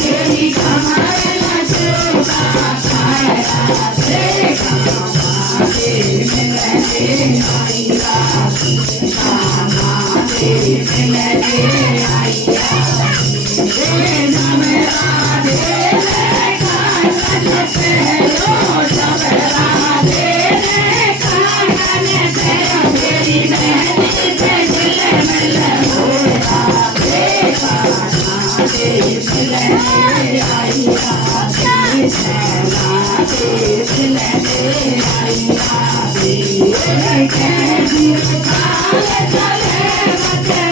तेरी कमर लचका काया से कामा तेरे मिलने आईया कामा तेरे मिलने आईया रे नम राधे रे कान पहलो सब राधे रे कान से तेरी मेहंदी पे दिल मिल हो राधे काना तेरे मिलने आईया तेरी सैना तेरे मिलने आईया तेरे कैदी काल चले मत